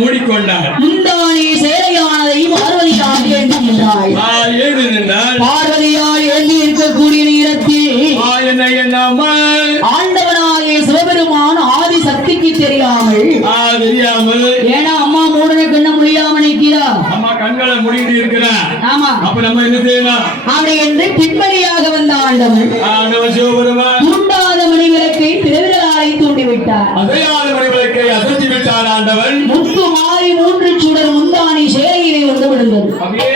மூடிக்கொண்டார். முந்தானி சேலையானதை பார்வதியால் ஏந்தினாள். பார்வதியால் ஏந்தி இருக்கக்கூடிய நேரத்தில் ஆண்டவனாகிய சிவபெருமான் ஆதி சக்திக்கு தெரியாமல் ஏன்னா அம்மா மூடன கண்ண முடியாம நிற்கிறா. அம்மா கண்களை முடிந்து இருக்கிறார். ஆமா, அப்ப நம்ம என்ன செய்யலாம்? அப்படி என்று பின்வழியாக வந்த ஆண்டவன் சிவபெருமான் தூண்டாத மணிவிளக்கை திருவிழாவை தூண்டிவிட்டார். அசையாத மணிவிளக்கை அசைத்து விட்டார் ஆண்டவன். முத்து மாறி 3 சுடர் முந்தானி சேலையிலே வந்து விழுந்தது. அப்படியே